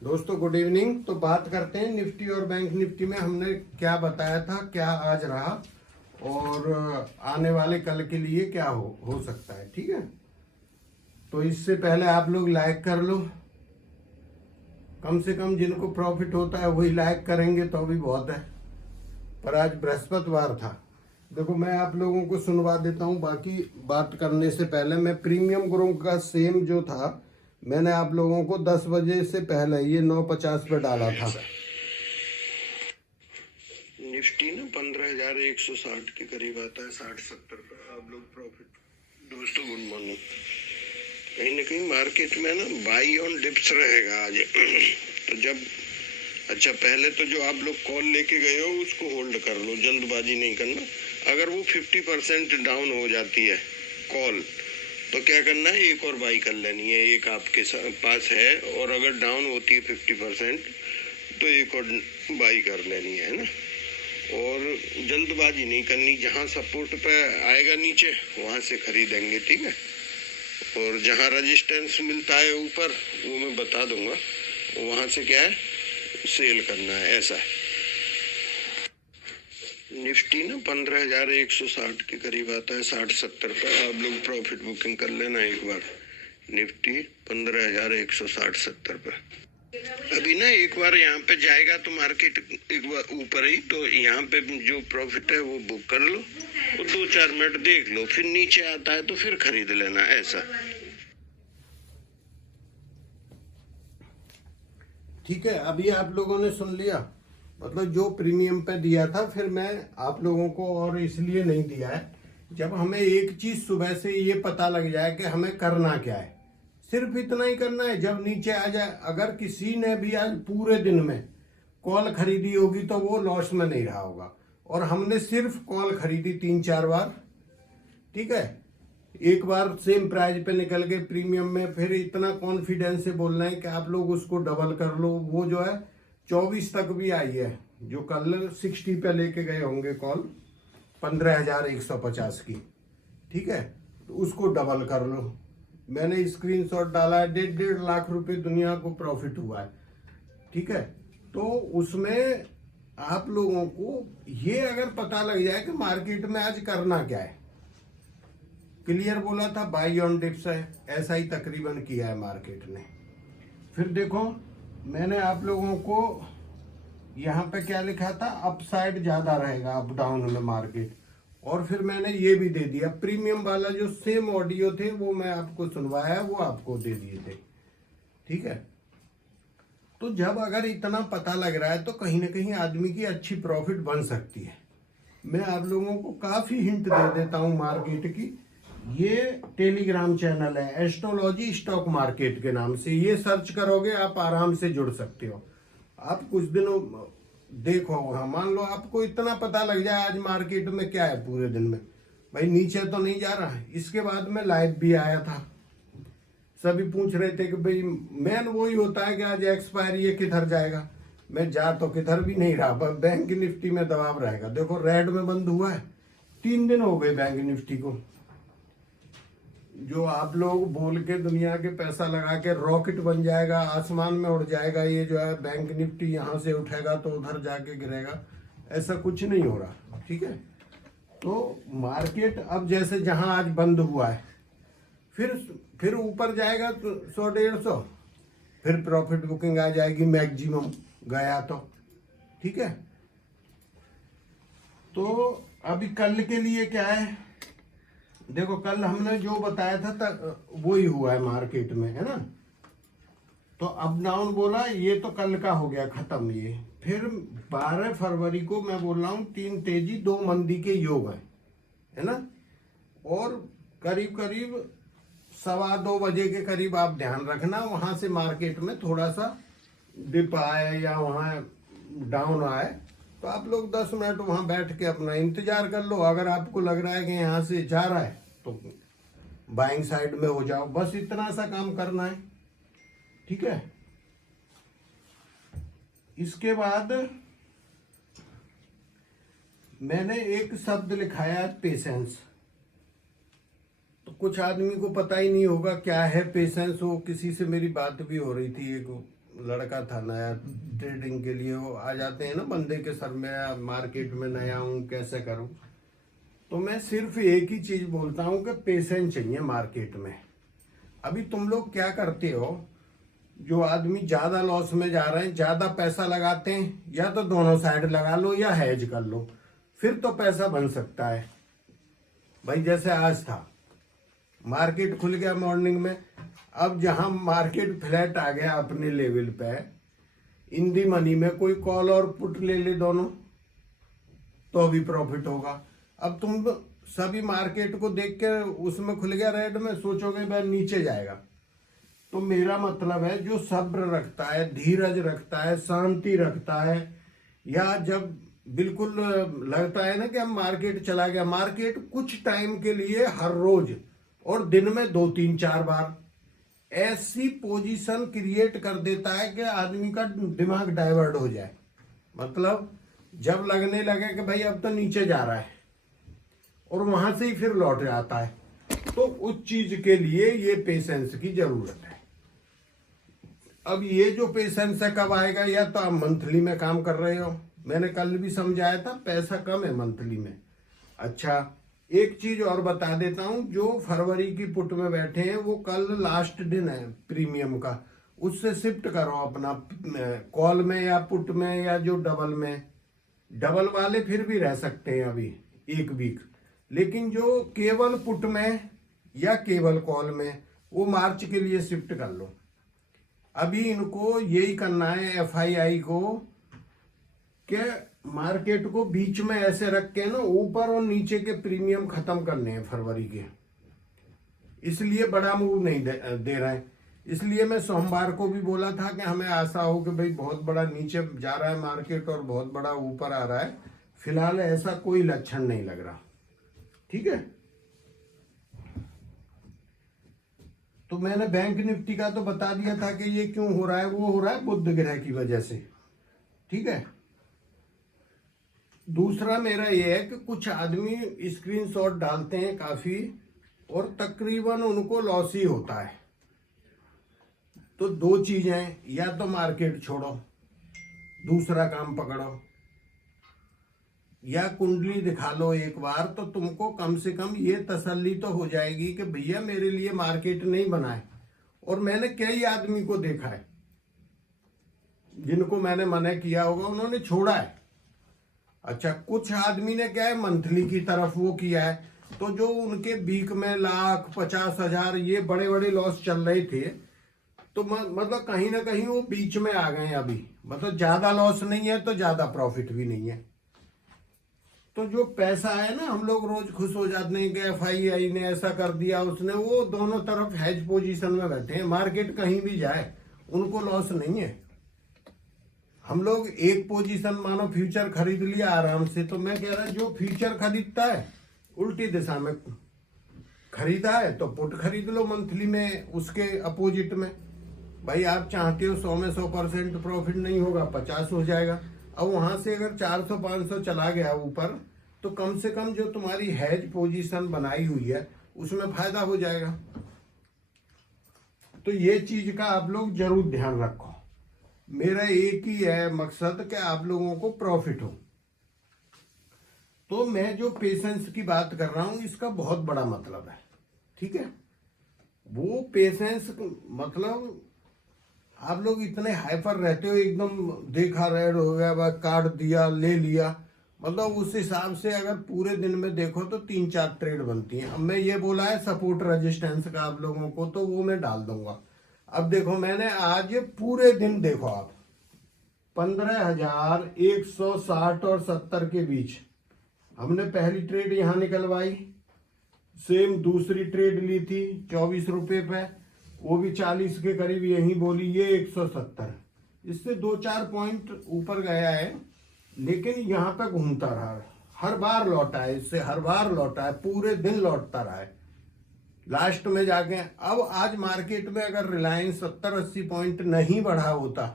दोस्तों good evening. तो बात करते हैं निफ्टी और बैंक निफ्टी में हमने क्या बताया था, क्या आज रहा और आने वाले कल के लिए क्या हो सकता है। ठीक है, तो इससे पहले आप लोग लाइक कर लो, कम से कम जिनको प्रॉफिट होता है वही लाइक करेंगे तो भी बहुत है। पर आज बृहस्पतिवार था। देखो मैं आप लोगों को सुनवा देता हूँ, बाकी बात करने से पहले मैं प्रीमियम ग्रुप का सेम जो था मैंने आप लोगों को 10 बजे से पहले ये 9:50 पे डाला था। निफ्टी ना 15,160 के करीब आता है, 60-70 का आप लोग प्रॉफिट। दोस्तों गुड मॉर्निंग। कहीं ना कहीं मार्केट में ना बाई ऑन डिप्स रहेगा आज। तो जब अच्छा पहले तो जो आप लोग कॉल लेके गए हो उसको होल्ड कर लो, जल्दबाजी नहीं करना। अगर वो 50% डाउन हो जाती है कॉल तो क्या करना है, एक और बाई कर लेनी है। एक आपके पास है और अगर डाउन होती है 50% तो एक और बाई कर लेनी है ना। और जल्दबाजी नहीं करनी, जहाँ सपोर्ट पे आएगा नीचे वहाँ से खरीदेंगे, ठीक है। और जहाँ रेजिस्टेंस मिलता है ऊपर वो मैं बता दूंगा, वहाँ से क्या है सेल करना है, ऐसा है। निफ्टी ना 15,160 के करीब आता है, 60-70 का आप लोग प्रॉफिट बुकिंग कर लेना एक बार। निफ्टी 15,160-70 पे अभी ना एक बार यहाँ पे जाएगा तो मार्केट एक बार ऊपर ही, तो यहाँ पे जो प्रॉफिट है वो बुक कर लो और 2-4 मिनट देख लो, फिर नीचे आता है तो फिर खरीद लेना, ऐसा। ठीक है, अभी आप लोगों ने सुन लिया, मतलब जो प्रीमियम पे दिया था फिर मैं आप लोगों को और इसलिए नहीं दिया है। जब हमें एक चीज सुबह से ये पता लग जाए कि हमें करना क्या है, सिर्फ इतना ही करना है। जब नीचे आ जाए, अगर किसी ने भी आज पूरे दिन में कॉल खरीदी होगी तो वो लॉस में नहीं रहा होगा। और हमने सिर्फ कॉल खरीदी 3-4 बार, ठीक है। एक बार सेम प्राइस पे निकल गए प्रीमियम में, फिर इतना कॉन्फिडेंस से बोल रहे हैं कि आप लोग उसको डबल कर लो। वो जो है 24 तक भी आई है, जो कल 60 पे लेके गए होंगे कॉल 15,150 की, ठीक है। तो उसको डबल कर लो। मैंने स्क्रीनशॉट डाला है, 1.5 लाख रुपए दुनिया को प्रॉफिट हुआ है, ठीक है। तो उसमें आप लोगों को ये अगर पता लग जाए कि मार्केट में आज करना क्या है, क्लियर बोला था बाई ऑन डिप्स है, ऐसा ही तकरीबन किया है मार्केट ने। फिर देखो मैंने आप लोगों को यहाँ पे क्या लिखा था, अपसाइड ज्यादा रहेगा अप डाउन में मार्केट। और फिर मैंने ये भी दे दिया, प्रीमियम वाला जो सेम ऑडियो थे वो मैं आपको सुनवाया, वो आपको दे दिए थे, ठीक है। तो जब अगर इतना पता लग रहा है तो कहीं ना कहीं आदमी की अच्छी प्रॉफिट बन सकती है। मैं आप लोगों को काफी हिंट दे देता हूं मार्केट की। ये टेलीग्राम चैनल है एस्ट्रोलॉजी स्टॉक मार्केट के नाम से, ये सर्च करोगे आप आराम से जुड़ सकते हो। आप कुछ दिनों देखो, हाँ मान लो आपको इतना पता लग जाए आज मार्केट में क्या है पूरे दिन में, भाई नीचे तो नहीं जा रहा है। इसके बाद में लाइव भी आया था, सभी पूछ रहे थे कि भाई मेन वही होता है कि आज एक्सपायरी है किधर जाएगा। मैं जा तो किधर भी नहीं रहा, पर बैंक निफ्टी में दबाव रहेगा। देखो रेड में बंद हुआ है, 3 दिन हो गए बैंक निफ्टी को। जो आप लोग बोल के दुनिया के पैसा लगा के रॉकेट बन जाएगा, आसमान में उड़ जाएगा, ये जो है बैंक निफ्टी यहाँ से उठेगा तो उधर जाके गिरेगा, ऐसा कुछ नहीं हो रहा, ठीक है। तो मार्केट अब जैसे जहां आज बंद हुआ है फिर ऊपर जाएगा तो 100-150, फिर प्रॉफिट बुकिंग आ जाएगी मैक्सिमम गया तो, ठीक है। तो अभी कल के लिए क्या है, देखो कल हमने जो बताया था वो ही हुआ है मार्केट में, है ना। तो अप डाउन बोला, ये तो कल का हो गया खत्म। ये फिर 12 फरवरी को मैं बोल रहा हूँ 3 तेजी 2 मंदी के योग है ना। और करीब करीब 1:15 बजे के करीब आप ध्यान रखना, वहां से मार्केट में थोड़ा सा डिप आए या वहां डाउन आए तो आप लोग 10 मिनट वहां बैठ के अपना इंतजार कर लो। अगर आपको लग रहा है कि यहाँ से जा रहा है तो बाइंग साइड में हो जाओ, बस इतना सा काम करना है, ठीक है। इसके बाद मैंने एक शब्द लिखा है पेशेंस। तो कुछ आदमी को पता ही नहीं होगा क्या है पेशेंस। वो किसी से मेरी बात भी हो रही थी, एक लड़का था नया ट्रेडिंग के लिए, वो आ जाते हैं ना बंदे के सर में, मार्केट में नया हूँ कैसे करूँ। तो मैं सिर्फ एक ही चीज बोलता हूँ कि पेशेंस चाहिए मार्केट में। अभी तुम लोग क्या करते हो, जो आदमी ज्यादा लॉस में जा रहे हैं, ज्यादा पैसा लगाते हैं, या तो दोनों साइड लगा लो या हेज कर लो, फिर तो पैसा बन सकता है भाई। जैसे आज था, मार्केट खुल गया मॉर्निंग में, अब जहां मार्केट फ्लैट आ गया अपने लेवल पे, इन दी मनी में कोई कॉल और पुट ले ले दोनों, तो भी प्रॉफिट होगा। अब तुम सभी मार्केट को देख के उसमें खुल गया रेड में, सोचोगे भाई नीचे जाएगा। तो मेरा मतलब है, जो सब्र रखता है, धीरज रखता है, शांति रखता है, या जब बिल्कुल लगता है ना कि हम मार्केट चला गया, मार्केट कुछ टाइम के लिए हर रोज और दिन में 2-3-4 बार ऐसी पोजीशन क्रिएट कर देता है कि आदमी का दिमाग डाइवर्ट हो जाए। मतलब जब लगने लगे कि भाई अब तो नीचे जा रहा है, और वहां से ही फिर लौट जाता है। तो उस चीज के लिए ये पेशेंस की जरूरत है। अब ये जो पेशेंस है कब आएगा, या तो आप मंथली में काम कर रहे हो, मैंने कल भी समझाया था, पैसा कम है मंथली में। अच्छा, एक चीज और बता देता हूं, जो फरवरी की पुट में बैठे हैं, वो कल लास्ट दिन है प्रीमियम का, उससे शिफ्ट करो अपना कॉल में या पुट में, या जो डबल में। डबल वाले फिर भी रह सकते हैं अभी 1 वीक, लेकिन जो केवल पुट में या केवल कॉल में, वो मार्च के लिए शिफ्ट कर लो। अभी इनको यही करना है FII को, कि मार्केट को बीच में ऐसे रख के ना, ऊपर और नीचे के प्रीमियम खत्म करने हैं फरवरी के, इसलिए बड़ा मूव नहीं दे रहे हैं। इसलिए मैं सोमवार को भी बोला था कि हमें आशा हो कि भाई बहुत बड़ा नीचे जा रहा है मार्केट और बहुत बड़ा ऊपर आ रहा है। फिलहाल ऐसा कोई लक्षण नहीं लग रहा। ठीक है, तो मैंने बैंक निफ्टी का तो बता दिया था कि ये क्यों हो रहा है, वो हो रहा है बुध ग्रह की वजह से। ठीक है, दूसरा मेरा ये है कि कुछ आदमी स्क्रीनशॉट डालते हैं काफी, और तकरीबन उनको लॉस ही होता है। तो 2 चीजें, या तो मार्केट छोड़ो, दूसरा काम पकड़ो, या कुंडली दिखा लो एक बार, तो तुमको कम से कम ये तसल्ली तो हो जाएगी कि भैया मेरे लिए मार्केट नहीं बना है। और मैंने कई आदमी को देखा है जिनको मैंने मना किया होगा, उन्होंने छोड़ा है। अच्छा, कुछ आदमी ने क्या है, मंथली की तरफ वो किया है, तो जो उनके वीक में 1,50,000 ये बड़े बड़े लॉस चल रहे थे, तो मतलब कहीं ना कहीं वो बीच में आ गए अभी। मतलब ज्यादा लॉस नहीं है तो ज्यादा प्रॉफिट भी नहीं है। तो जो पैसा है ना, हम लोग रोज खुश हो जाते हैं कि FII ने ऐसा कर दिया, उसने, वो दोनों तरफ हेज पोजीशन में बैठे हैं। मार्केट कहीं भी जाए उनको लॉस नहीं है। हम लोग एक पोजीशन मानो फ्यूचर खरीद लिया आराम से, तो मैं कह रहा जो फ्यूचर खरीदता है उल्टी दिशा में खरीदा है, तो पुट खरीद लो मंथली में उसके अपोजिट में। भाई आप चाहते हो 100 में 100% प्रॉफिट नहीं होगा, 50 हो जाएगा। अब वहां से अगर 400-500 चला गया ऊपर, तो कम से कम जो तुम्हारी हेज पोजीशन बनाई हुई है उसमें फायदा हो जाएगा। तो ये चीज का आप लोग जरूर ध्यान रखो। मेरा एक ही है मकसद कि आप लोगों को प्रॉफिट हो। तो मैं जो पेशेंस की बात कर रहा हूं, इसका बहुत बड़ा मतलब है। ठीक है, वो पेशेंस मतलब आप लोग इतने हाइपर रहते हो, एकदम देखा रेड हो गया, बस काट दिया, ले लिया। मतलब उस हिसाब से अगर पूरे दिन में देखो तो 3-4 ट्रेड बनती हैं। अब मैं ये बोला है सपोर्ट रेजिस्टेंस का आप लोगों को, तो वो मैं डाल दूंगा। अब देखो, मैंने आज पूरे दिन देखो आप 15,160 और 70 के बीच हमने पहली ट्रेड यहां निकलवाई। सेम दूसरी ट्रेड ली थी 24 रुपए पे, वो भी 40 के करीब यही बोली, ये 170। इससे 2-4 पॉइंट ऊपर गया है, लेकिन यहाँ पे घूमता रहा, हर बार लौटा है, इससे हर बार लौटा है, पूरे दिन लौटता रहा है। लास्ट में जाके अब आज मार्केट में अगर रिलायंस 70-80 पॉइंट नहीं बढ़ा होता,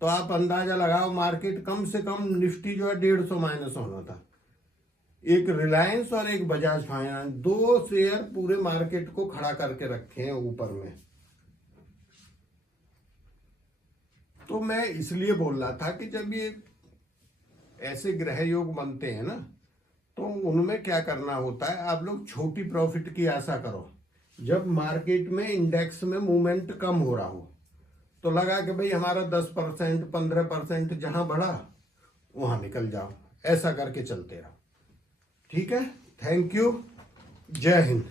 तो आप अंदाजा लगाओ मार्केट कम से कम निफ्टी जो है 150 माइनस होना था। एक रिलायंस और एक बजाज फाइनेंस, 2 शेयर पूरे मार्केट को खड़ा करके रखे हैं ऊपर में। तो मैं इसलिए बोल रहा था कि जब ये ऐसे ग्रह योग बनते हैं ना, तो उनमें क्या करना होता है, आप लोग छोटी प्रॉफिट की आशा करो। जब मार्केट में इंडेक्स में मूवमेंट कम हो रहा हो तो लगा कि भाई हमारा 10% 15% जहां बढ़ा वहां निकल जाओ, ऐसा करके चलते रहो। ठीक है, थैंक यू, जय हिंद।